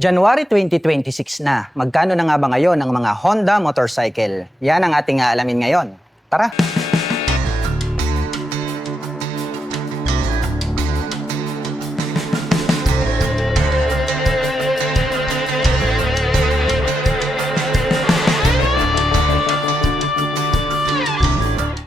January 2026 na. Magkano na nga ba ngayon ang mga Honda motorcycle? Yan ang ating aalamin ngayon. Tara!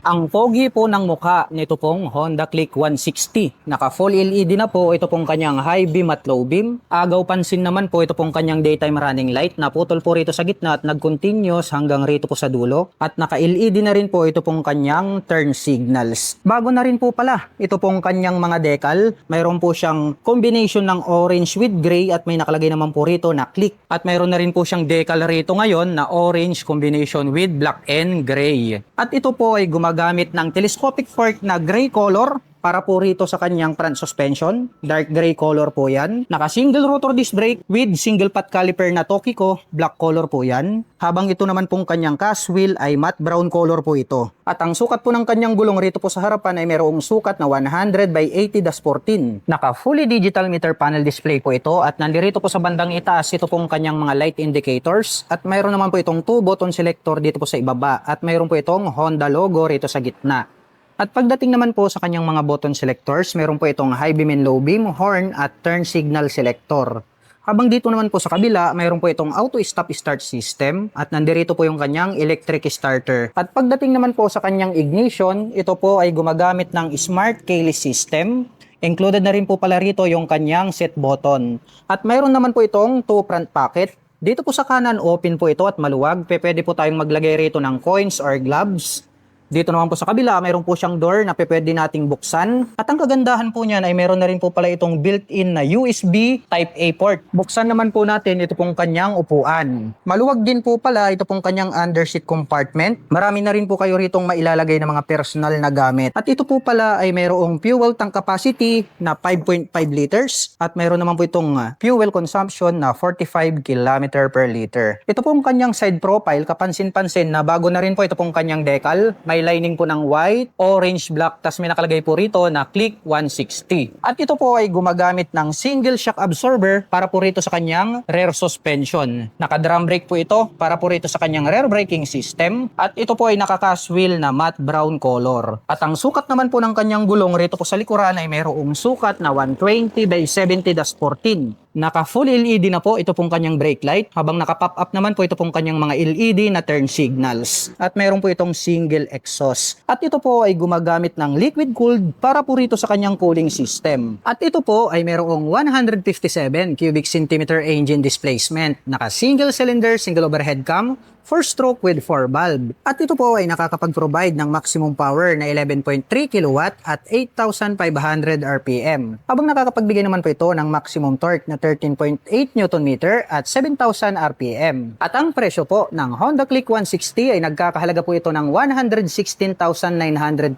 Ang pogi po ng mukha nito pong Honda Click 160. Naka full LED na po ito pong kanyang high beam at low beam. Agaw pansin naman po ito pong kanyang daytime running light na putol po rito sa gitna at nag-continuous hanggang rito po sa dulo. At naka LED na rin po ito pong kanyang turn signals. Bago na rin po pala ito pong kanyang mga decal. Mayroon po siyang combination ng orange with gray at may nakalagay naman po rito na click. At mayroon na rin po siyang decal rito ngayon na orange combination with black and gray. At ito po ay gumagamit ng telescopic fork na gray color para po rito sa kanyang front suspension. Dark gray color po yan. Naka single rotor disc brake with single pot caliper na Tokiko. Black color po yan. Habang ito naman pong kanyang cast wheel ay matte brown color po ito. At ang sukat po ng kanyang gulong rito po sa harapan ay mayroong sukat na 100/80-14. Naka fully digital meter panel display po ito. At nandirito po sa bandang itaas ito pong kanyang mga light indicators. At mayroon naman po itong 2 button selector dito po sa ibaba. At mayroon po itong Honda logo rito sa gitna. At pagdating naman po sa kanyang mga button selectors, meron po itong high beam and low beam, horn at turn signal selector. Habang dito naman po sa kabila, mayroon po itong auto stop start system at nandirito po yung kanyang electric starter. At pagdating naman po sa kanyang ignition, ito po ay gumagamit ng smart keyless system. Included na rin po pala rito yung kanyang set button. At mayroon naman po itong 2 front pocket. Dito po sa kanan, open po ito at maluwag. Pwede po tayong maglagay rito ng coins or gloves. Dito naman po sa kabila, mayroon po siyang door na pwede nating buksan. At ang kagandahan po niyan ay mayroon na rin po pala itong built-in na USB Type-A port. Buksan naman po natin ito pong kanyang upuan. Maluwag din po pala ito pong kanyang underseat compartment. Marami na rin po kayo ritong mailalagay na mga personal na gamit. At ito po pala ay mayroong fuel tank capacity na 5.5 liters. At mayroon naman po itong fuel consumption na 45 km per liter. Ito pong kanyang side profile, kapansin-pansin na bago na rin po ito pong kanyang decal. May lining po ng white, orange, black, tas may nakalagay po rito na Click 160. At ito po ay gumagamit ng single shock absorber para po rito sa kanyang rear suspension. Naka-drum brake po ito para po rito sa kanyang rear braking system. At ito po ay naka-cast wheel na matte brown color. At ang sukat naman po ng kanyang gulong rito po sa likuran ay mayroong sukat na 120/70-14. Naka full LED na po ito pong kanyang brake light, habang naka pop up naman po ito pong kanyang mga LED na turn signals. At meron po itong single exhaust. At ito po ay gumagamit ng liquid cooled para po rito sa kanyang cooling system. At ito po ay mayroong 157 cubic centimeter engine displacement. Naka single cylinder, single overhead cam, 4-stroke with 4 valve. At ito po ay nakakapag-provide ng maximum power na 11.3 kW at 8,500 RPM. Habang nakakapagbigay naman po ito ng maximum torque na 13.8 Nm at 7,000 RPM. At ang presyo po ng Honda Click 160 ay nagkakahalaga po ito ng 116,900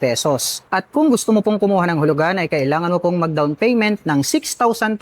pesos. At kung gusto mo pong kumuha ng hulugan ay kailangan mo pong mag-down payment ng 6,500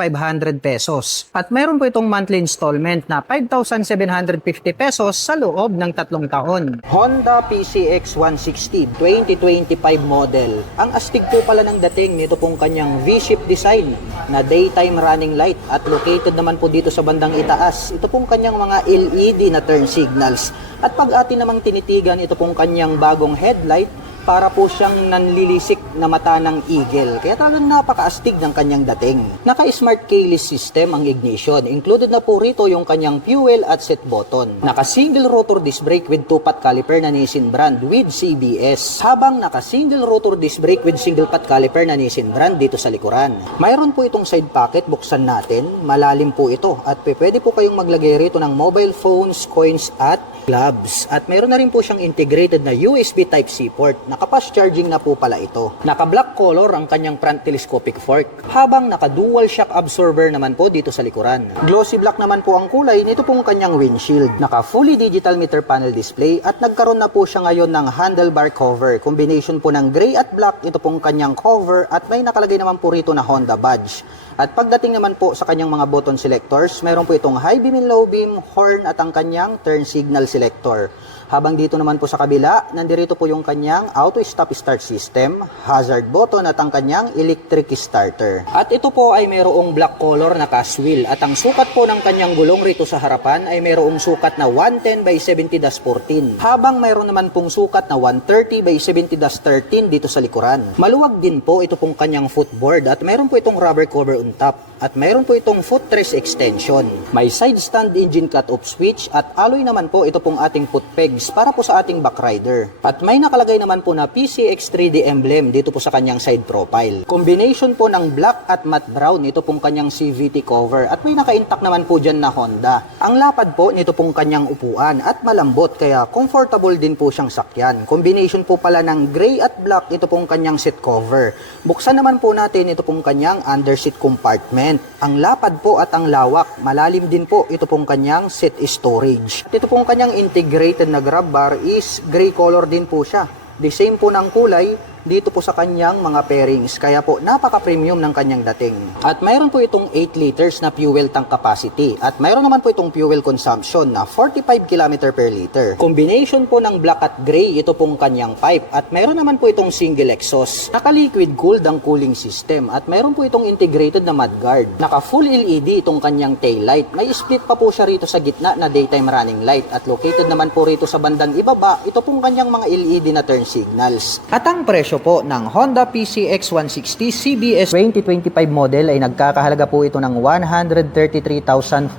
pesos. At meron po itong monthly installment na 5,750 pesos sa loob ng 3 taon. Honda PCX 160 2025 model. Ang astig po pala ng dating nito pong kanyang V-shape design na daytime running light at located naman po dito sa bandang itaas. Ito pong kanyang mga LED na turn signals. At pag atin namang tinitigan, ito pong kanyang bagong headlight para po siyang nanlilisik na mata ng eagle. Kaya talagang napakaastig ng kanyang dating. Naka-smart keyless system ang ignition. Included na po rito yung kanyang fuel at set button. Naka-single rotor disc brake with 2-pot caliper na Nissin brand with CBS. Habang naka-single rotor disc brake with single pot caliper na Nissin brand dito sa likuran. Mayroon po itong side pocket, buksan natin. Malalim po ito at pwede po kayong maglagay rito ng mobile phones, coins at gloves. At mayroon na rin po siyang integrated na USB Type-C port. Naka-fast charging na po pala ito. Naka-black color ang kanyang front telescopic fork. Habang naka-dual shock absorber naman po dito sa likuran. Glossy black naman po ang kulay nito pong kanyang windshield. Naka-fully digital meter panel display at nagkaroon na po siya ngayon ng handlebar cover. Combination po ng gray at black ito pong kanyang cover at may nakalagay naman po rito na Honda badge. At pagdating naman po sa kanyang mga button selectors, meron po itong high beam and low beam, horn at ang kanyang turn signal selector. Habang dito naman po sa kabila, nandirito po yung kanyang auto stop start system, hazard button at ang kanyang electric starter. At ito po ay mayroong black color na cast wheel at ang sukat po ng kanyang gulong rito sa harapan ay mayroong sukat na 110 by 70-14. Habang mayroon naman pong sukat na 130 by 70-13 dito sa likuran. Maluwag din po ito pong kanyang footboard at mayroon po itong rubber cover on top. At mayroon po itong footrest extension. May side stand engine cut-off switch at alloy naman po ito pong ating foot pegs para po sa ating backrider. At may nakalagay naman po na PCX 3D emblem dito po sa kanyang side profile. Combination po ng black at matte brown ito pong kanyang CVT cover at may naka-intact naman po dyan na Honda. Ang lapad po nito pong kanyang upuan at malambot kaya comfortable din po siyang sakyan. Combination po pala ng gray at black ito pong kanyang seat cover. Buksan naman po natin ito pong kanyang underseat compartment. Ang lapad po at ang lawak, malalim din po ito pong kanyang seat storage. Ito pong kanyang integrated na grab bar is gray color din po siya. The same po ng kulay dito po sa kanyang mga pairings, kaya po napaka-premium ng kanyang dating. At mayroon po itong 8 liters na fuel tank capacity at mayroon naman po itong fuel consumption na 45 km per liter. Combination po ng black at gray ito pong kanyang pipe at mayroon naman po itong single exhaust. Naka-liquid cooled ang cooling system at mayroon po itong integrated na mudguard. Naka-full LED itong kanyang tail light. May split pa po siya rito sa gitna na daytime running light at located naman po rito sa bandang ibaba ito pong kanyang mga LED na turn signals. At ang presyo po ng Honda PCX 160 CBS 2025 model ay nagkakahalaga po ito ng 133,400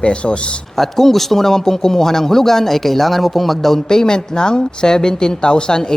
pesos. At kung gusto mo naman pong kumuha ng hulugan ay kailangan mo pong mag-down payment ng 17,800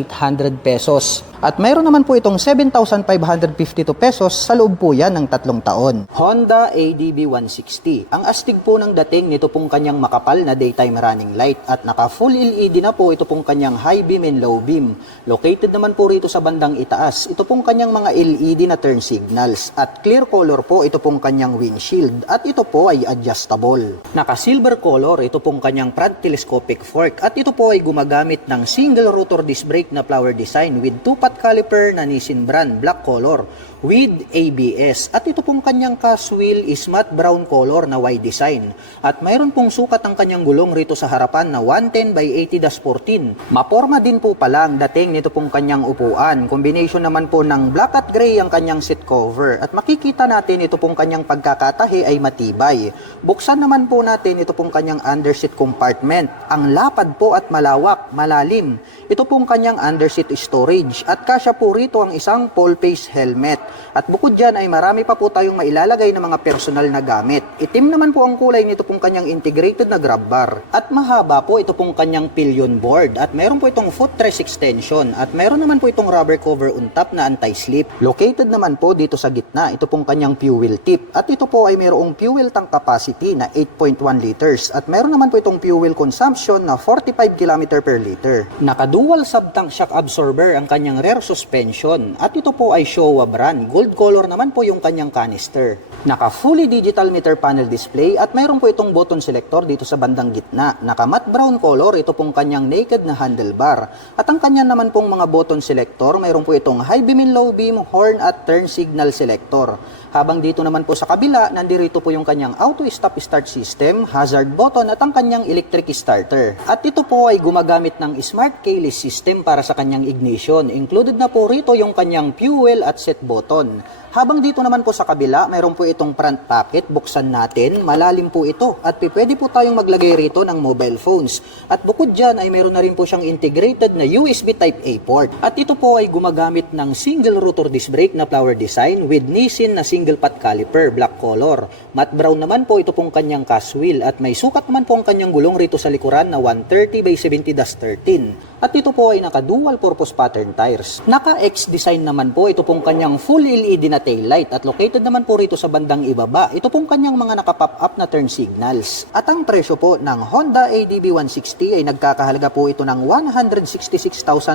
pesos. At mayroon naman po itong 7,552 pesos sa loob po yan ng 3 taon. Honda ADB 160. Ang astig po ng dating nito pong kanyang makapal na daytime running light at naka full LED na po ito pong kanyang high beam and low beam. Located naman po rito sa bandang itaas, ito pong kanyang mga LED na turn signals at clear color po ito pong kanyang windshield at ito po ay adjustable. Naka silver color ito pong kanyang front telescopic fork at ito po ay gumagamit ng single rotor disc brake na flower design with 2-pot caliper na Nissin brand black color with ABS at ito pong kanyang cast wheel is matte brown color na Y design at mayroon pong sukat ang kanyang gulong rito sa harapan na 110 by 80-14. Maporma din po pala ang dating nito pong kanyang upuan. Combination naman po ng black at gray ang kanyang seat cover at makikita natin ito pong kanyang pagkakatahi ay matibay. Buksan naman po natin ito pong kanyang underseat compartment. Ang lapad po at malawak, malalim. Ito pong kanyang underseat storage at kasya po rito ang isang full face helmet. At bukod dyan ay marami pa po tayong mailalagay na mga personal na gamit. Itim naman po ang kulay nito pong kanyang integrated na grab bar. At mahaba po ito pong kanyang pillion board. At meron po itong footrest extension. At meron naman po itong rubber cover on top na anti-slip. Located naman po dito sa gitna, ito pong kanyang fuel tip. At ito po ay mayroong fuel tank capacity na 8.1 liters. At meron naman po itong fuel consumption na 45 km per liter. Naka-dual sub-tank shock absorber ang kanyang rear suspension. At ito po ay Showa brand. Gold color naman po yung kanyang canister. Naka fully digital meter panel display at mayroon po itong button selector dito sa bandang gitna. Naka matte brown color ito pong kanyang naked na handlebar. At ang kanya naman pong mga button selector, mayroon po itong high beam and low beam, horn at turn signal selector. Habang dito naman po sa kabila, nandirito po yung kanyang auto stop start system, hazard button at ang kanyang electric starter. At ito po ay gumagamit ng smart keyless system para sa kanyang ignition. Included na po rito yung kanyang fuel at set button. Habang dito naman po sa kabila, mayroon po itong front pocket. Buksan natin, malalim po ito. At pwede po tayong maglagay rito ng mobile phones. At bukod dyan ay mayroon na rin po siyang integrated na USB Type-A port. At ito po ay gumagamit ng single rotor disc brake na flower design with Nissin na single pot caliper, black color. Matte brown naman po ito pong kanyang cast wheel. At may sukat naman po ang kanyang gulong rito sa likuran na 130 by 70-13. At ito po ay naka-dual purpose pattern tires. Naka-X design naman po ito pong kanyang full LED na tail light at located naman po rito sa bandang ibaba. Ito pong kanyang mga naka-pop up na turn signals. At ang presyo po ng Honda ADB 160 ay nagkakahalaga po ito ng 166,900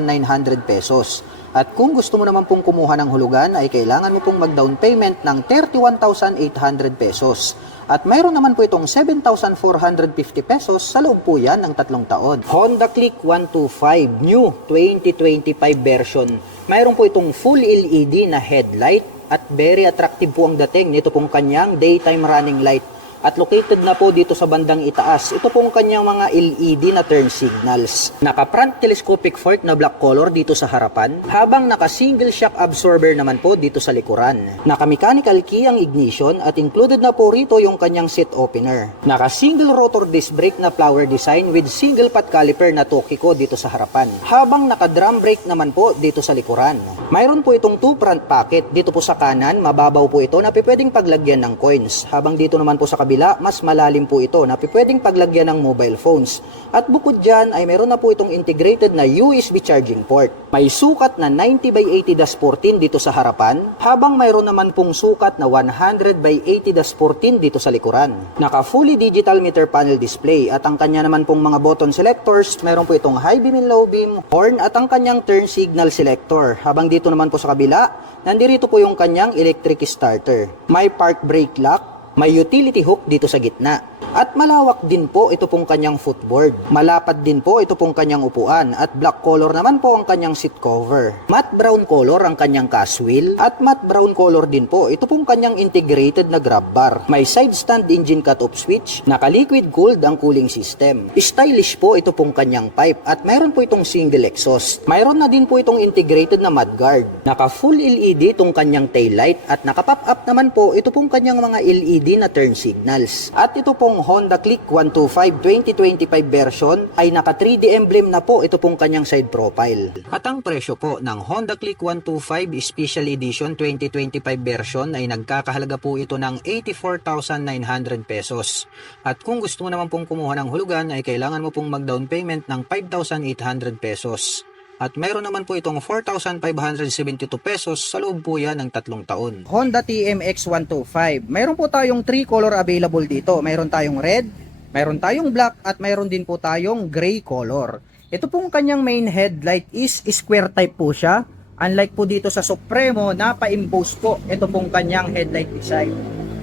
pesos. At kung gusto mo naman pong kumuha ng hulugan ay kailangan mo pong mag-down payment ng 31,800 pesos. At mayroon naman po itong 7,450 pesos sa loob po yan ng 3 taon. Honda Click 125 New 2025 version. Mayroon po itong full LED na headlight at very attractive po ang dating nito pong kanyang daytime running light. At located na po dito sa bandang itaas, ito pong kanyang mga LED na turn signals. Naka-front telescopic fork na black color dito sa harapan, habang naka-single shock absorber naman po dito sa likuran. Naka-mechanical key ang ignition at included na po rito yung kanyang seat opener. Naka-single rotor disc brake na flower design with single pot caliper na Tokiko dito sa harapan, habang naka-drum brake naman po dito sa likuran. Mayroon po itong 2 front pocket. Dito po sa kanan, mababaw po ito na pwedeng paglagyan ng coins, habang dito naman po sa kabila, mas malalim po ito na pwedeng paglagyan ng mobile phones. At bukod dyan ay meron na po itong integrated na USB charging port. May sukat na 90 by 80-14 dito sa harapan, habang mayroon naman pong sukat na 100 by 80-14 dito sa likuran. Naka fully digital meter panel display at ang kanya naman pong mga button selectors, meron po itong high beam and low beam, horn at ang kanyang turn signal selector. Habang dito naman po sa kabila, nandirito po yung kanyang electric starter. May park brake lock, may utility hook dito sa gitna. At malawak din po ito pong kanyang footboard. Malapad din po ito pong kanyang upuan at black color naman po ang kanyang seat cover. Matte brown color ang kanyang cast wheel at matte brown color din po ito pong kanyang integrated na grab bar. May side stand engine cut-off switch, naka-liquid cooled ang cooling system. Stylish po ito pong kanyang pipe at mayroon po itong single exhaust. Mayroon na din po itong integrated na mudguard. Naka full LED itong kanyang taillight at naka-pop up naman po ito pong kanyang mga LED na turn signals. At ito pong Honda Click 125 2025 version ay naka 3D emblem na po ito pong kanyang side profile. At ang presyo po ng Honda Click 125 Special Edition 2025 version ay nagkakahalaga po ito ng 84,900 pesos. At kung gusto mo naman pong kumuha ng hulugan ay kailangan mo pong mag-down payment ng 5,800 pesos. At mayroon naman po itong 4,572 pesos sa loob po yan ng 3 taon. Honda TMX 125. Mayroon po tayong 3 color available dito. Mayroon tayong red, mayroon tayong black, at mayroon din po tayong gray color. Ito pong kanyang main headlight is square type po siya. Unlike po dito sa Supremo na pa-impose po ito pong kanyang headlight design.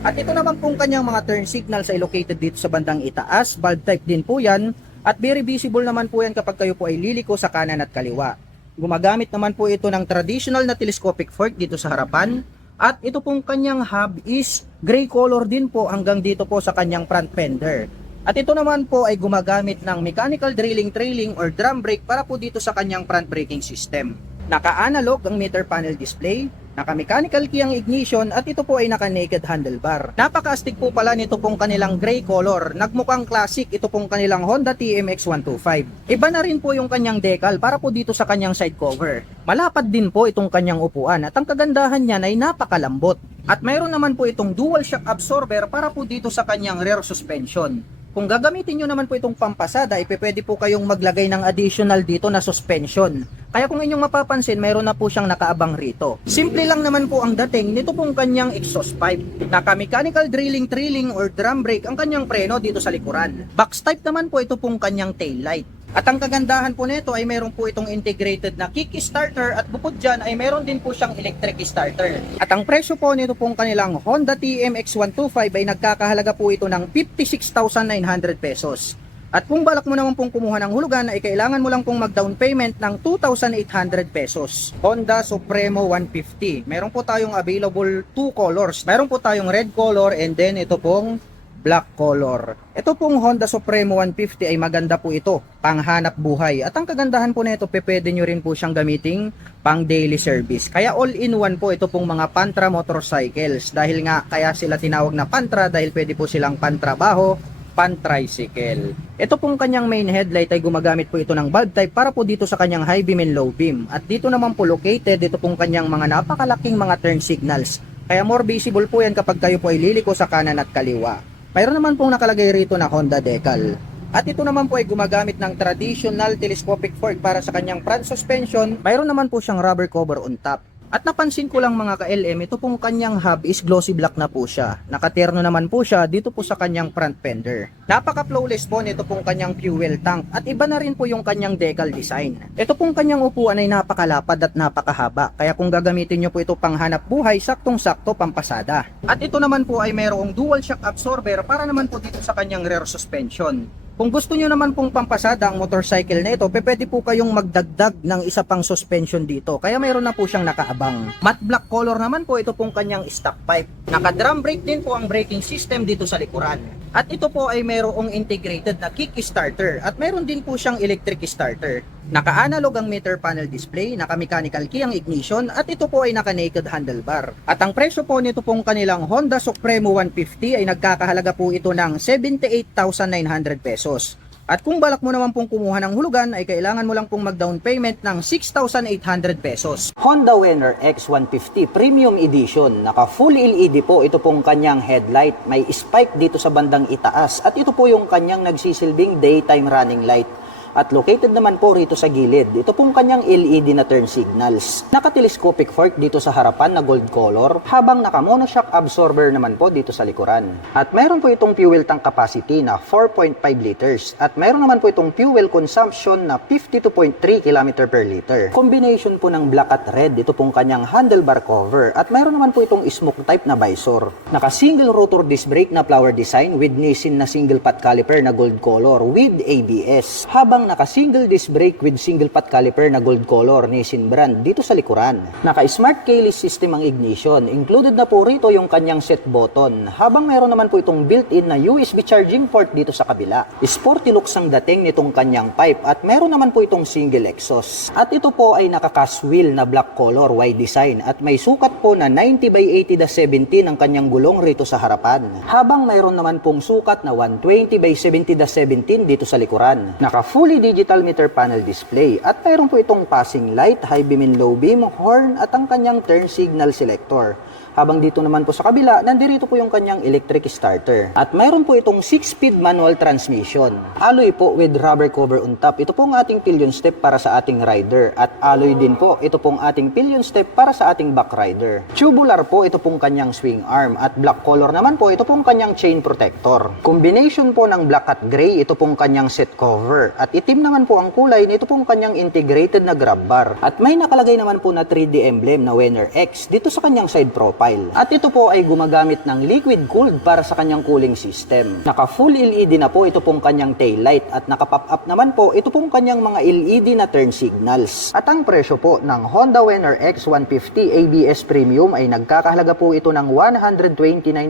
At ito naman pong kanyang mga turn signals ay located dito sa bandang itaas. Bulb type din po yan. At very visible naman po yan kapag kayo po ay liliko sa kanan at kaliwa. Gumagamit naman po ito ng traditional na telescopic fork dito sa harapan. At ito pong kanyang hub is gray color din po hanggang dito po sa kanyang front fender. At ito naman po ay gumagamit ng mechanical drilling trailing or drum brake para po dito sa kanyang front braking system. Naka-analog ang meter panel display, naka-mechanical key ang ignition at ito po ay naka-naked handlebar. Napaka-astig po pala nito pong kanilang gray color. Nagmukhang classic ito pong kanilang Honda TMX 125. Iba na rin po yung kanyang decal para po dito sa kanyang side cover. Malapad din po itong kanyang upuan at ang kagandahan niyan ay napakalambot. At mayroon naman po itong dual shock absorber para po dito sa kanyang rear suspension. Kung gagamitin nyo naman po itong pampasada, pwede po kayong maglagay ng additional dito na suspension. Kaya kung inyong mapapansin, mayroon na po siyang nakaabang rito. Simple lang naman po ang dating nito pong kanyang exhaust pipe. Naka-mechanical drilling trailing or drum brake ang kanyang preno dito sa likuran. Box type naman po ito pong kanyang tail light. At ang kagandahan po nito ay meron po itong integrated na kick starter at bukod dyan ay meron din po siyang electric starter. At ang presyo po nito pong kanilang Honda TMX 125 ay nagkakahalaga po ito ng 56,900 pesos. At kung balak mo naman pong kumuha ng hulugan ay kailangan mo lang pong mag-down payment ng 2,800 pesos. Honda Supremo 150. Meron po tayong available 2 colors. Meron po tayong red color and then ito pong black color. Ito pong Honda Supremo 150 ay maganda po ito, panghanap buhay. At ang kagandahan po nito, pwede nyo rin po siyang gamiting pang daily service. Kaya all-in-one po ito pong mga Pantra motorcycles. Dahil nga kaya sila tinawag na Pantra dahil pwede po silang pantrabaho, pan-tricycle. Ito pong kanyang main headlight ay gumagamit po ito ng bulb type para po dito sa kanyang high beam and low beam. At dito naman po located ito pong kanyang mga napakalaking mga turn signals. Kaya more visible po yan kapag kayo po ay liliko sa kanan at kaliwa. Mayroon naman pong nakalagay rito na Honda decal. At ito naman po ay gumagamit ng traditional telescopic fork para sa kanyang front suspension. Mayroon naman po siyang rubber cover on top. At napansin ko lang mga ka-LM, ito pong kanyang hub is glossy black na po siya. Nakaterno naman po siya dito po sa kanyang front fender. Napaka-flawless po nito pong kanyang fuel tank at iba na rin po yung kanyang decal design. Ito pong kanyang upuan ay napakalapad at napakahaba. Kaya kung gagamitin nyo po ito pang hanap buhay, saktong-sakto pampasada. At ito naman po ay mayroong dual shock absorber para naman po dito sa kanyang rear suspension. Kung gusto nyo naman pong pampasada ang motorcycle na ito, pwede po kayong magdagdag ng isa pang suspension dito. Kaya mayroon na po siyang nakaabang. Matte black color naman po ito pong kanyang stock pipe. Naka-drum brake din po ang braking system dito sa likuran. At ito po ay mayroong integrated na kick-starter at mayroon din po siyang electric starter. Naka-analog ang meter panel display, naka-mechanical key ang ignition at ito po ay naka-naked handlebar. At ang presyo po nito pong kanilang Honda Supremo 150 ay nagkakahalaga po ito ng 78,900 pesos. At kung balak mo naman pong kumuha ng hulugan ay kailangan mo lang pong mag-down payment ng 6,800 pesos. Honda Winner X150 Premium Edition. Naka full LED po ito pong kanyang headlight. May spike dito sa bandang itaas at ito po yung kanyang nagsisilbing daytime running light. At located naman po rito sa gilid, ito pong kanyang LED na turn signals. Naka-telescopic fork dito sa harapan na gold color, habang naka-monoshock absorber naman po dito sa likuran. At meron po itong fuel tank capacity na 4.5 liters. At meron naman po itong fuel consumption na 52.3 km per liter. Combination po ng black at red, ito pong kanyang handlebar cover. At meron naman po itong smoke type na visor. Naka-single rotor disc brake na flower design with Nissin na single pot caliper na gold color with ABS. Habang naka-single disc brake with single pot caliper na gold color Nissin brand dito sa likuran. Naka-smart keyless system ang ignition. Included na po rito yung kanyang set button. Habang meron naman po itong built-in na USB charging port dito sa kabila. Sporty looks ang dating nitong kanyang pipe at meron naman po itong single exhaust. At ito po ay naka-cast wheel na black color wide design at may sukat po na 90 by 80-17 ang kanyang gulong rito sa harapan. Habang mayroon naman pong sukat na 120 by 70-17 dito sa likuran. Naka-fully digital meter panel display at mayroon po itong passing light, high beam and low beam, horn at ang kanyang turn signal selector. Habang dito naman po sa kabila, nandirito po yung kanyang electric starter. At mayroon po itong 6-speed manual transmission. Alloy po with rubber cover on top. Ito pong ating pillion step para sa ating rider. At alloy din po, ito pong ating pillion step para sa ating back rider. Tubular po, ito pong kanyang swing arm. At black color naman po, ito pong kanyang chain protector. Combination po ng black at gray, ito pong kanyang seat cover. At itim naman po ang kulay, nito pong kanyang integrated na grab bar. At may nakalagay naman po na 3D emblem na Winner X dito sa kanyang side profile. At ito po ay gumagamit ng liquid cooled para sa kanyang cooling system. Naka full LED na po ito pong kanyang tail light at naka pop up naman po ito pong kanyang mga LED na turn signals. At ang presyo po ng Honda Winner X150 ABS Premium ay nagkakahalaga po ito ng 129,900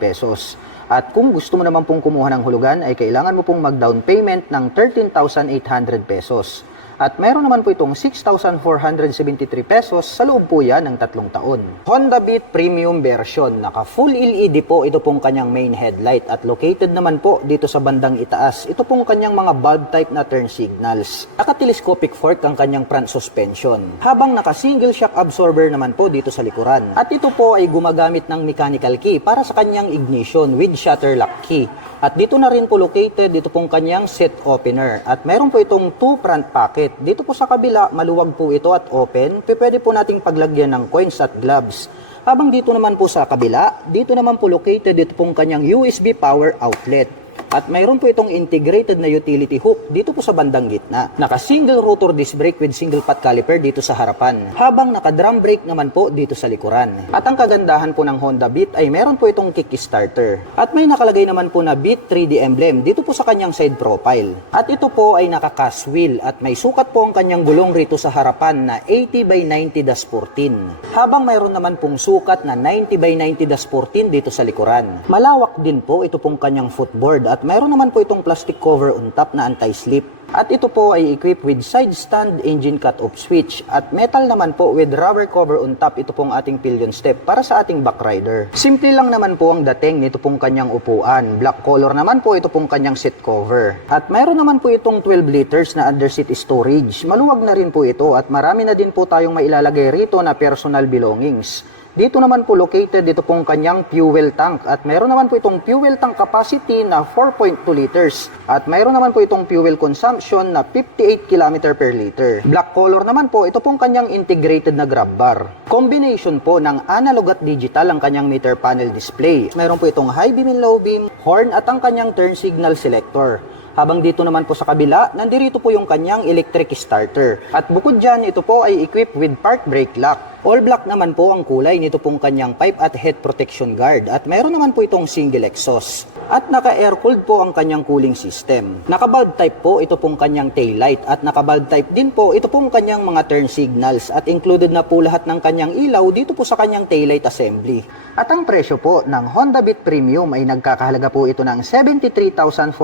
pesos. At kung gusto mo naman pong kumuha ng hulugan ay kailangan mo pong mag-down payment ng 13,800 pesos. At meron naman po itong 6,473 pesos sa loob po yan ng 3 taon. Honda Beat Premium version. Naka full LED po ito pong kanyang main headlight at located naman po dito sa bandang itaas. Ito pong kanyang mga bulb type na turn signals. Naka-telescopic fork ang kanyang front suspension. Habang naka-single shock absorber naman po dito sa likuran. At ito po ay gumagamit ng mechanical key para sa kanyang ignition with shutter lock key. At dito na rin po located dito pong kanyang set opener. At meron po itong 2 front pocket. Dito po sa kabila, maluwag po ito at open. Pwede po nating paglagyan ng coins at gloves. Habang dito naman po sa kabila, dito naman po located dito pong kanyang USB power outlet. At mayroon po itong integrated na utility hook dito po sa bandang gitna. Naka-single rotor disc brake with single pot caliper dito sa harapan. Habang naka-drum brake naman po dito sa likuran. At ang kagandahan po ng Honda Beat ay meron po itong kick-starter. At may nakalagay naman po na Beat 3D emblem dito po sa kanyang side profile. At ito po ay naka-cast wheel at may sukat po ang kanyang gulong rito sa harapan na 80 by 90-14. Habang mayroon naman pong sukat na 90 by 90-14 dito sa likuran. Malawak din po ito pong kanyang footboard at mayroon naman po itong plastic cover on top na anti-slip. At ito po ay equipped with side stand engine cut-off switch at metal naman po with rubber cover on top ito pong ating pillion step para sa ating back rider. Simple lang naman po ang dating nito pong kanyang upuan. Black color naman po ito pong kanyang seat cover. At mayroon naman po itong 12 liters na underseat storage. Maluwag na rin po ito at marami na din po tayong mailalagay rito na personal belongings. Dito naman po located dito pong kanyang fuel tank at mayroon naman po itong fuel tank capacity na 4.2 liters at mayroon naman po itong fuel consumption na 58 km per liter. Black color naman po ito pong kanyang integrated na grab bar. Combination po ng analog at digital ang kanyang meter panel display. Mayroon po itong high beam and low beam, horn at ang kanyang turn signal selector. Habang dito naman po sa kabila, nandirito po yung kanyang electric starter. At bukod dyan, ito po ay equipped with park brake lock. All black naman po ang kulay nito pong kanyang pipe at head protection guard. At mayroon naman po itong single exhaust. At naka-air-cooled po ang kanyang cooling system. Naka-bulb type po ito pong kanyang taillight at naka-bulb type din po ito pong kanyang mga turn signals at included na po lahat ng kanyang ilaw dito po sa kanyang taillight assembly. At ang presyo po ng Honda Beat Premium ay nagkakahalaga po ito ng 73,400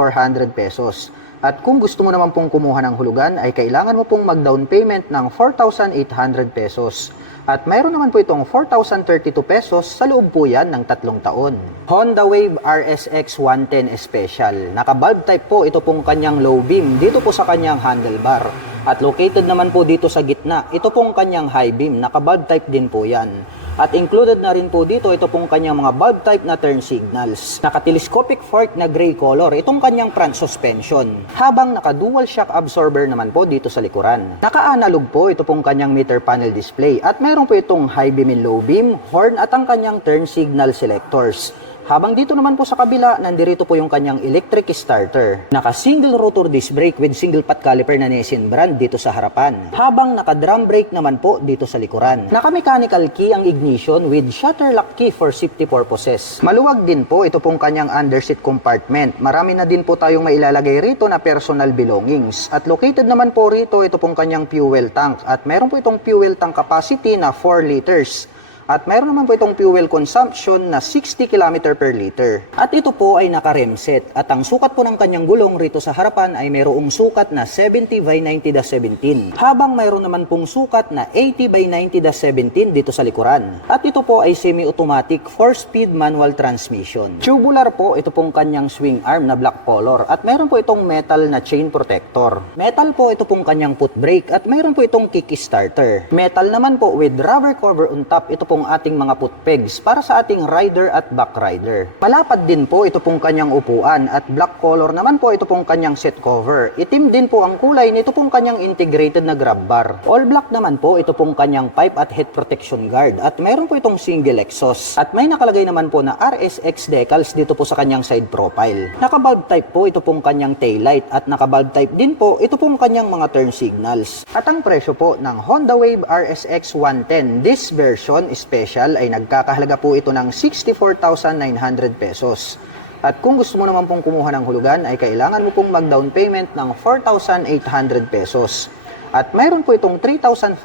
pesos. At kung gusto mo naman pong kumuha ng hulugan ay kailangan mo pong mag-down payment ng 4,800 pesos. At mayroon naman po itong 4,032 pesos sa loob po yan ng 3 taon. Honda Wave RSX 110 Special. Naka-bulb type po ito pong kanyang low beam dito po sa kanyang handlebar. At located naman po dito sa gitna, ito pong kanyang high beam. Naka-bulb type din po yan. At included na rin po dito ito pong kanyang mga bulb type na turn signals. Naka-telescopic fork na gray color itong kanyang front suspension. Habang naka-dual shock absorber naman po dito sa likuran. Naka-analog po ito pong kanyang meter panel display. At mayroon po itong high beam and low beam, horn at ang kanyang turn signal selectors. Habang dito naman po sa kabila, nandirito po yung kanyang electric starter. Naka-single rotor disc brake with single pot caliper na Nissin brand dito sa harapan. Habang naka-drum brake naman po dito sa likuran. Naka-mechanical key ang ignition with shutter lock key for safety purposes. Maluwag din po ito pong kanyang underseat compartment. Marami na din po tayong mailalagay rito na personal belongings. At located naman po rito ito pong kanyang fuel tank. At meron po itong fuel tank capacity na 4 liters. At mayroon naman po itong fuel consumption na 60 km per liter. At ito po ay naka-rim set. At ang sukat po ng kanyang gulong rito sa harapan ay mayroong sukat na 70 by 90-17. Habang mayroon naman pong sukat na 80 by 90-17 dito sa likuran. At ito po ay semi-automatic 4-speed manual transmission. Tubular po ito pong kanyang swing arm na black color. At mayroon po itong metal na chain protector. Metal po ito pong kanyang foot brake. At mayroon po itong kickstarter. Metal naman po with rubber cover on top. Ito pong ating mga foot pegs para sa ating rider at back rider. Palapad din po ito pong kanyang upuan at black color naman po ito pong kanyang seat cover. Itim din po ang kulay nito pong kanyang integrated na grab bar. All black naman po ito pong kanyang pipe at head protection guard at mayroon po itong single exhaust. At may nakalagay naman po na RSX decals dito po sa kanyang side profile. Naka-bulb type po ito pong kanyang taillight at naka-bulb type din po ito pong kanyang mga turn signals. At ang presyo po ng Honda Wave RSX 110 this version special ay nagkakahalaga po ito ng 64,900 pesos. At kung gusto mo naman pong kumuha ng hulugan ay kailangan mo pong mag-down payment ng 4,800 pesos. At mayroon po itong 3,595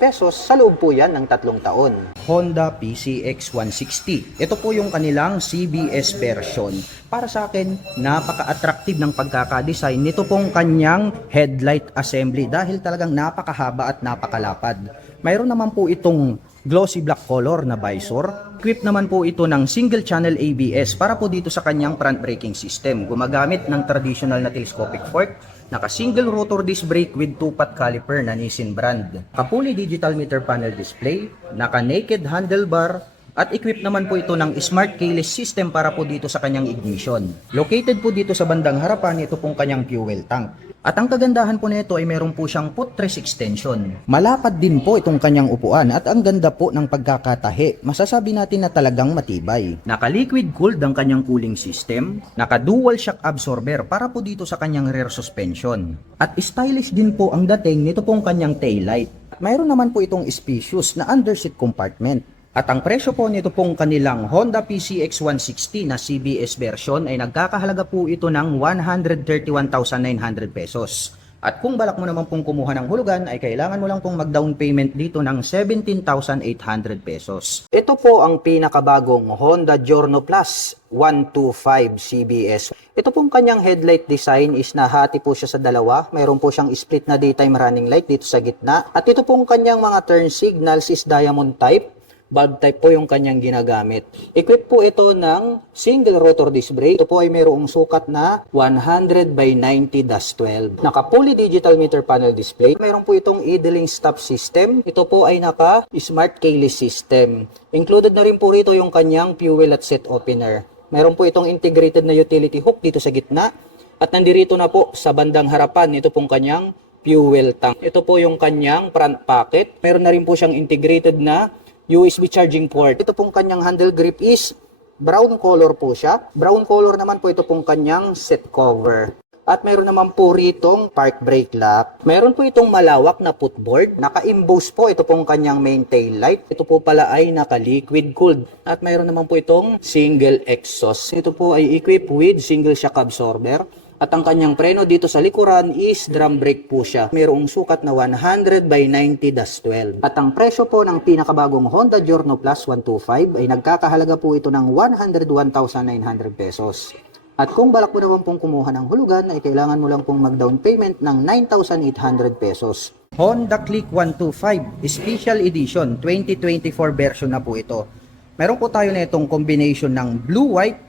pesos sa loob po yan ng 3 taon. Honda PCX 160. Ito po yung kanilang CBS version. Para sa akin, napaka-attractive ng pagkakadesign nito pong kanyang headlight assembly dahil talagang napakahaba at napakalapad. Mayroon naman po itong glossy black color na visor. Equipped naman po ito ng single channel ABS para po dito sa kanyang front braking system. Gumagamit ng traditional na telescopic fork, naka-single rotor disc brake with 2-pot caliper na Nissin brand. Naka-fully digital meter panel display, naka-naked handlebar, at equipped naman po ito ng smart keyless system para po dito sa kanyang ignition. Located po dito sa bandang harapan ito pong kanyang fuel tank. At ang kagandahan po nito ay meron po siyang footrest extension. Malapad din po itong kanyang upuan at ang ganda po ng pagkakatahi. Masasabi natin na talagang matibay. Naka-liquid cooled ang kanyang cooling system. Naka-dual shock absorber para po dito sa kanyang rear suspension. At stylish din po ang dating nito pong kanyang taillight. Mayroon naman po itong spacious na underseat compartment. At ang presyo po nito pong kanilang Honda PCX 160 na CBS version ay nagkakahalaga po ito ng 131,900 pesos. At kung balak mo naman pong kumuha ng hulugan ay kailangan mo lang pong mag-down payment dito ng 17,800 pesos. Ito po ang pinakabagong Honda Giorno Plus 125 CBS. Ito pong kanyang headlight design is nahati po siya sa dalawa. Mayroon po siyang split na daytime running light dito sa gitna. At ito pong kanyang mga turn signals is diamond type. Bulb type po yung kanyang ginagamit. Equipped po ito ng single rotor disc brake. Ito po ay mayroong sukat na 100 by 90-12. Naka-fully digital meter panel display. Mayroon po itong idling stop system. Ito po ay naka-smart keyless system. Included na rin po rito yung kanyang fuel at set opener. Mayroon po itong integrated na utility hook dito sa gitna. At nandirito na po sa bandang harapan ito pong kanyang fuel tank. Ito po yung kanyang front pocket. Mayroon na rin po siyang integrated na USB charging port. Ito pong kanyang handle grip is brown color po siya. Brown color naman po ito pong kanyang seat cover. At mayroon naman po ritong park brake lock. Mayroon po itong malawak na footboard. Naka-imbose po ito pong kanyang main tail light. Ito po pala ay naka-liquid cooled. At mayroon naman po itong single exhaust. Ito po ay equipped with single shock absorber. At ang kanyang preno dito sa likuran is drum brake po siya. Mayroong sukat na 100/90-12. At ang presyo po ng pinakabagong Honda Giorno Plus 125 ay nagkakahalaga po ito ng 101,900 pesos. At kung balak mo naman pong kumuha ng hulugan ay kailangan mo lang pong mag-down payment ng 9,800 pesos. Honda Click 125 Special Edition 2024 version na po ito. Meron po tayo na itong combination ng blue-white,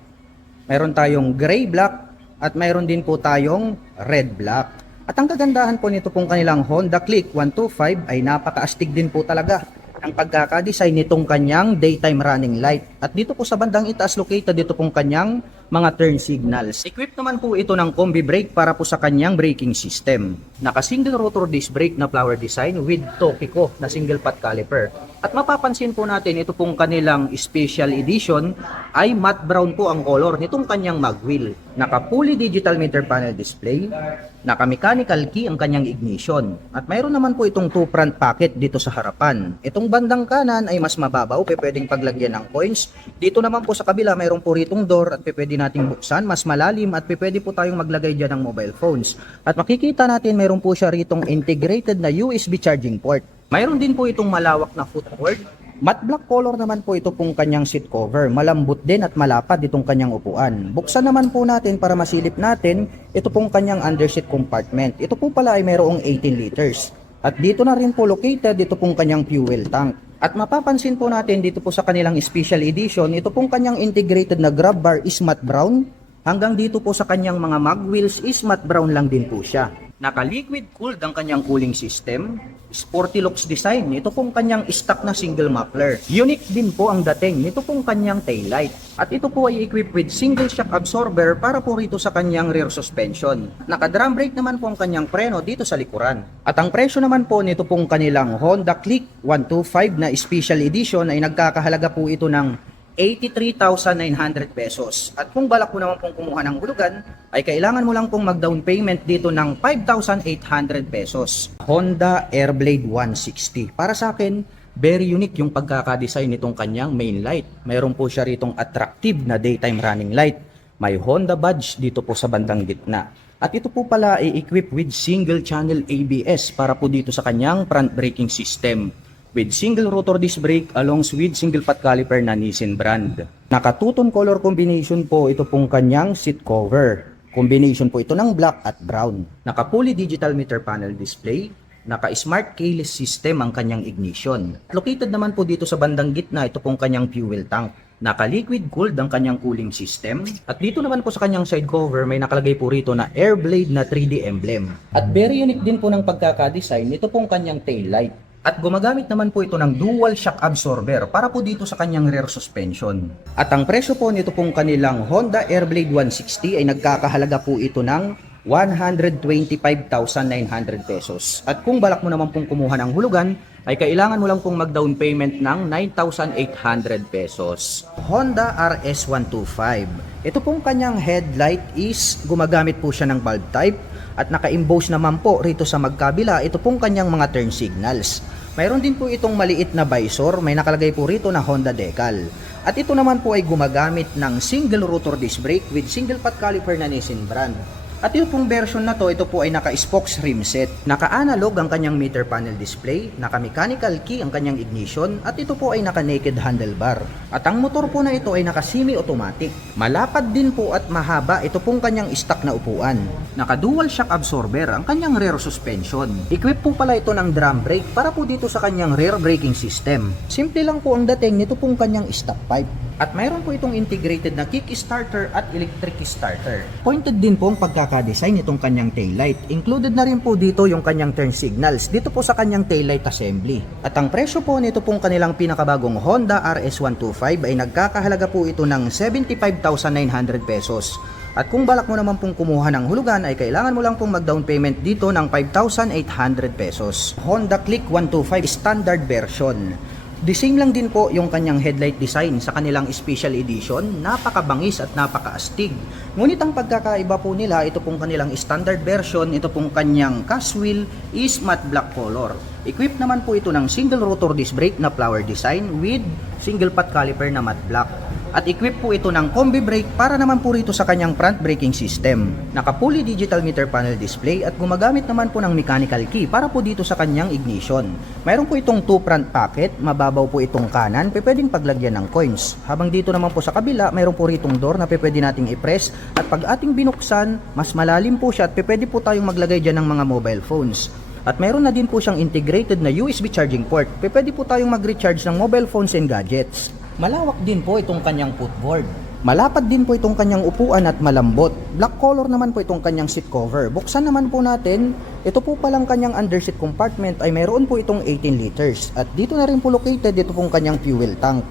meron tayong gray-black, at mayroon din po tayong red-black. At ang kagandahan po nito pong kanilang Honda Click 125 ay napaka-astig din po talaga ang pagkakadesign nitong kanyang daytime running light. At dito po sa bandang itaas located dito pong kanyang mga turn signals. Equipped naman po ito ng combi brake para po sa kanyang braking system. Naka single rotor disc brake na flower design with Topico na single pot caliper. At mapapansin po natin ito pong kanilang special edition ay matte brown po ang color nitong kanyang magwheel. Naka fully digital meter panel display, naka mechanical key ang kanyang ignition. At mayroon naman po itong two front pocket dito sa harapan. Itong bandang kanan ay mas mababaw, pwedeng paglagyan ng coins. Dito naman po sa kabila mayroon po ritong door at pwede nating buksan, mas malalim at pwede po tayong maglagay dyan ng mobile phones. At makikita natin mayroon po siya ritong integrated na USB charging port. Mayroon din po itong malawak na footboard. Matte black color naman po ito pong kanyang seat cover. Malambot din at malapad itong kanyang upuan. Buksan naman po natin para masilip natin ito pong kanyang underseat compartment. Ito po pala ay mayroong 18 liters. At dito na rin po located ito pong kanyang fuel tank. At mapapansin po natin dito po sa kanilang special edition, ito pong kanyang integrated na grab bar is matte brown. Hanggang dito po sa kanyang mga mag wheels is matte brown lang din po siya. Naka-liquid cooled ang kanyang cooling system. Sporty looks design. Ito pong kanyang stock na single muffler. Unique din po ang dating nito pong kanyang taillight. At ito po ay equipped with single shock absorber para po rito sa kanyang rear suspension. Naka-drum brake naman po ang kanyang preno dito sa likuran. At ang presyo naman po nito pong kanilang Honda Click 125 na special edition ay nagkakahalaga po ito ng 83,900 pesos. At kung balak mo naman pong kumuha ng hulugan, ay kailangan mo lang pong mag-down payment dito ng 5,800 pesos. Honda Airblade 160. Para sa akin, very unique yung pagkakadesign nitong kanyang main light. Mayroon po siya ritong attractive na daytime running light. May Honda badge dito po sa bandang gitna. At ito po pala ay equipped with single channel ABS para po dito sa kanyang front braking system. With single rotor disc brake along with single pot caliper na Nissin brand. Naka-two-tone color combination po ito pong kanyang seat cover. Combination po ito ng black at brown. Naka-fully digital meter panel display. Naka-smart keyless system ang kanyang ignition. Located naman po dito sa bandang gitna ito pong kanyang fuel tank. Naka-liquid cooled ang kanyang cooling system. At dito naman po sa kanyang side cover may nakalagay po rito na Airblade na 3D emblem. At very unique din po ng pagkakadesign nito pong kanyang tail light. At gumagamit naman po ito ng dual shock absorber para po dito sa kanyang rear suspension. At ang presyo po nito pong kanilang Honda Airblade 160 ay nagkakahalaga po ito ng 125,900 pesos. At kung balak mo naman pong kumuha ng hulugan, ay kailangan mo lang pong mag-down payment ng 9,800 pesos. Honda RS125. Ito pong kanyang headlight is gumagamit po siya ng bulb type. At naka-emboss naman po rito sa magkabila ito pong kanyang mga turn signals. Mayroon din po itong maliit na visor, may nakalagay po rito na Honda decal. At ito naman po ay gumagamit ng single rotor disc brake with single pot caliper na Nissin brand. At yung pong version na to, ito po ay naka-spokes rim set. Naka-analog ang kanyang meter panel display, naka-mechanical key ang kanyang ignition, at ito po ay naka-naked handlebar. At ang motor po na ito ay naka-semi-automatic. Malapad din po at mahaba ito pong kanyang stock na upuan. Naka-dual shock absorber ang kanyang rear suspension. Equipped po pala ito ng drum brake para po dito sa kanyang rear braking system. Simple lang po ang dating nito pong kanyang stock pipe. At mayroon po itong integrated na kick starter at electric starter. Pointed din po ang pagkakadesign nitong kanyang taillight. Included na rin po dito yung kanyang turn signals dito po sa kanyang taillight assembly. At ang presyo po nito pong kanilang pinakabagong Honda RS125 ay nagkakahalaga po ito ng 75,900 pesos. At kung balak mo naman pong kumuha ng hulugan ay kailangan mo lang pong mag-down payment dito ng 5,800 pesos. Honda Click 125 standard version. The same lang din po yung kanyang headlight design sa kanilang special edition, napakabangis at napakaastig. Ngunit ang pagkakaiba po nila, ito pong kanilang standard version, ito pong kanyang cast wheel is matte black color. Equipped naman po ito ng single rotor disc brake na flower design with single pot caliper na matte black. At equipped po ito ng combi brake para naman po rito sa kanyang front braking system. Naka-fully digital meter panel display at gumagamit naman po ng mechanical key para po dito sa kanyang ignition. Mayroon po itong 2 front pocket, mababaw po itong kanan, pwedeng paglagyan ng coins. Habang dito naman po sa kabila, mayroon po ritong door na pwede nating i-press at pag ating binuksan, mas malalim po siya at pwede po tayong maglagay dyan ng mga mobile phones. At mayroon na din po siyang integrated na USB charging port, pwede po tayong mag-recharge ng mobile phones and gadgets. Malawak din po itong kanyang footboard. Malapad din po itong kanyang upuan at malambot. Black color naman po itong kanyang seat cover. Buksan naman po natin, ito po palang kanyang underseat compartment ay mayroon po itong 18 liters. At dito na rin po located ito pong kanyang fuel tank.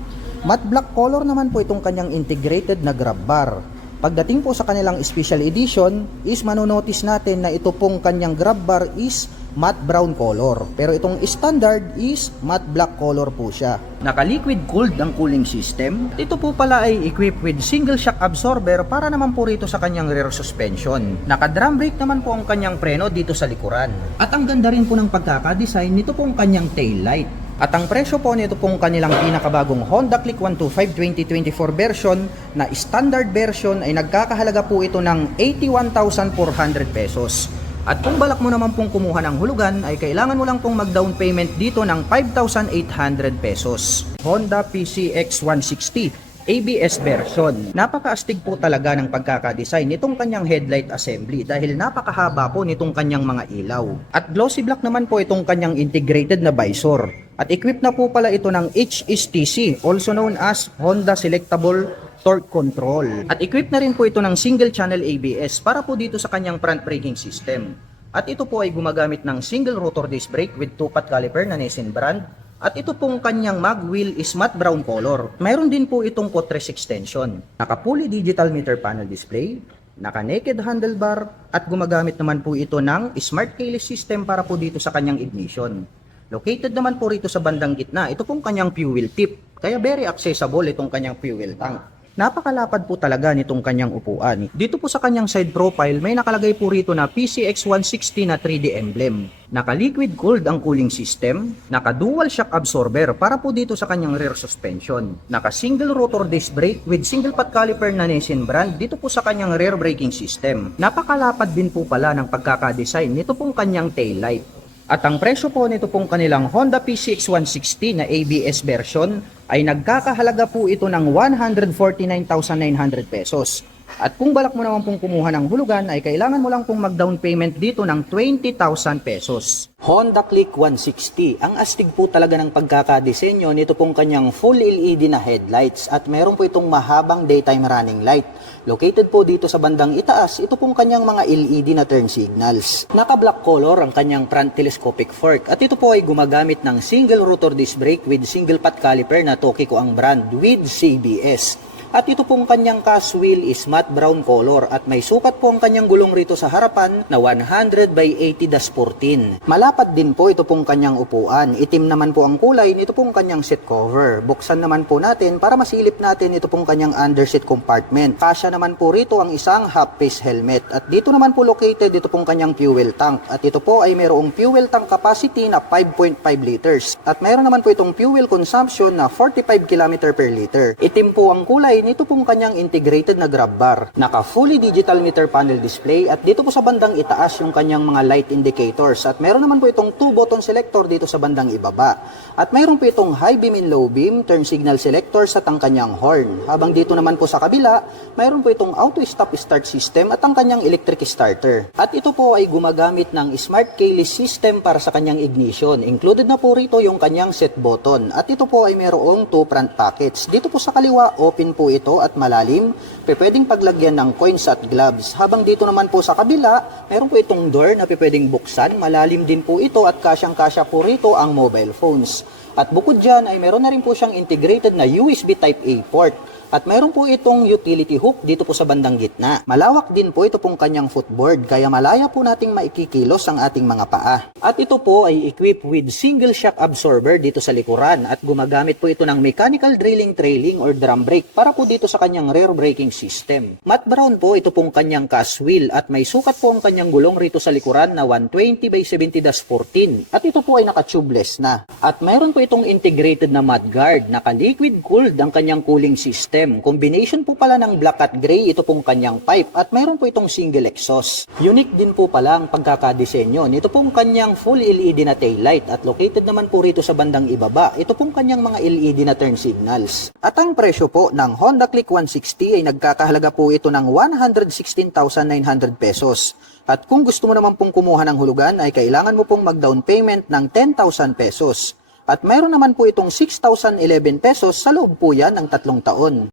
Matte black color naman po itong kanyang integrated na grab bar. Pagdating po sa kanilang special edition is manonotice natin na ito pong kanyang grab bar is matte brown color. Pero itong standard is matte black color po siya. Naka-liquid cooled ang cooling system. Ito po pala ay equipped with single shock absorber para naman po rito sa kanyang rear suspension. Naka-drum brake naman po ang kanyang preno dito sa likuran. At ang ganda rin po ng pagkakadesign nito pong kanyang tail light. At ang presyo po nito pong kanilang pinakabagong Honda Click 125 2024 version na standard version ay nagkakahalaga po ito ng 81,400 pesos. At kung balak mo naman pong kumuha ng hulugan ay kailangan mo lang pong mag-down payment dito ng 5,800 pesos. Honda PCX 160 ABS version. Napakaastig po talaga ng pagkakadesign nitong kanyang headlight assembly dahil napakahaba po nitong kanyang mga ilaw. At glossy black naman po itong kanyang integrated na visor. At equipped na po pala ito ng HSTC, also known as Honda Selectable Torque Control. At equipped na rin po ito ng single channel ABS para po dito sa kanyang front braking system. At ito po ay gumagamit ng single rotor disc brake with 2-pot caliper na Nissin brand. At ito pong kanyang mag wheel is matte brown color. Mayroon din po itong footrest extension. Naka-fully digital meter panel display, naka-naked handlebar, at gumagamit naman po ito ng smart keyless system para po dito sa kanyang ignition. Located naman po rito sa bandang gitna, ito pong kanyang fuel tip. Kaya very accessible itong kanyang fuel tank. Napakalapad po talaga nitong kanyang upuan. Dito po sa kanyang side profile, may nakalagay po rito na PCX 160 na 3D emblem. Naka-liquid cooled ang cooling system, naka-dual shock absorber para po dito sa kanyang rear suspension. Naka-single rotor disc brake with single pot caliper na Nissin brand dito po sa kanyang rear braking system. Napakalapad din po pala ng pagkakadesign nito pong kanyang tail light. At ang presyo po nito pong kanilang Honda PCX 160 na ABS version ay nagkakahalaga po ito ng 149,900 pesos. At kung balak mo naman pong kumuha ng hulugan ay kailangan mo lang pong mag-down payment dito ng 20,000 pesos. Honda Click 160. Ang astig po talaga ng pagkakadesenyo nito pong kanyang full LED na headlights at meron po itong mahabang daytime running light. Located po dito sa bandang itaas, ito pong kanyang mga LED na turn signals. Naka-black color ang kanyang front telescopic fork at ito po ay gumagamit ng single rotor disc brake with single pot caliper na Tokiko ang brand with CBS. At ito pong kanyang cast wheel is matte brown color at may sukat po ang kanyang gulong rito sa harapan na 100 by 80-14. Malapad din po ito pong kanyang upuan. Itim naman po ang kulay nito pong kanyang seat cover. Buksan naman po natin para masilip natin ito pong kanyang underseat compartment. Kasya naman po rito ang isang half-face helmet. At dito naman po located ito pong kanyang fuel tank. At ito po ay mayroong fuel tank capacity na 5.5 liters. At mayroon naman po itong fuel consumption na 45 km per liter. Itim po ang kulay nito pong kanyang integrated na grab bar. Naka fully digital meter panel display at dito po sa bandang itaas yung kanyang mga light indicators at meron naman po itong 2 button selector dito sa bandang ibaba. At mayroon po itong high beam and low beam, turn signal selectors at ang kanyang horn. Habang dito naman po sa kabila, mayroon po itong auto stop start system at ang kanyang electric starter. At ito po ay gumagamit ng smart keyless system para sa kanyang ignition. Included na po rito yung kanyang set button. At ito po ay mayroong 2 front pockets. Dito po sa kaliwa, open po ito at malalim, pwedeng paglagyan ng coins at gloves. Habang dito naman po sa kabila, meron po itong door na pwedeng buksan, malalim din po ito at kasyang-kasya po rito ang mobile phones. At bukod dyan ay meron na rin po siyang integrated na USB Type-A port. At mayroon po itong utility hook dito po sa bandang gitna. Malawak din po ito pong kanyang footboard kaya malaya po nating maikikilos ang ating mga paa. At ito po ay equipped with single shock absorber dito sa likuran at gumagamit po ito ng mechanical drilling trailing or drum brake para po dito sa kanyang rear braking system. Matte brown po ito pong kanyang cast wheel at may sukat po ang kanyang gulong rito sa likuran na 120/70-14 at ito po ay naka-tubeless na. At mayroon po itong integrated na mudguard, naka-liquid cooled ang kanyang cooling system. Combination po pala ng black at gray ito pong kanyang pipe at mayroon po itong single exhaust. Unique din po pala ang pagkakadesenyo nito pong kanyang full LED na taillight at located naman po rito sa bandang ibaba ito pong kanyang mga LED na turn signals. At ang presyo po ng Honda Click 160 ay nagkakahalaga po ito ng 116,900 pesos. At kung gusto mo naman pong kumuha ng hulugan ay kailangan mo pong mag-down payment ng 10,000 pesos. At mayroon naman po itong 6,011 pesos sa loob po yan ng 3 taon.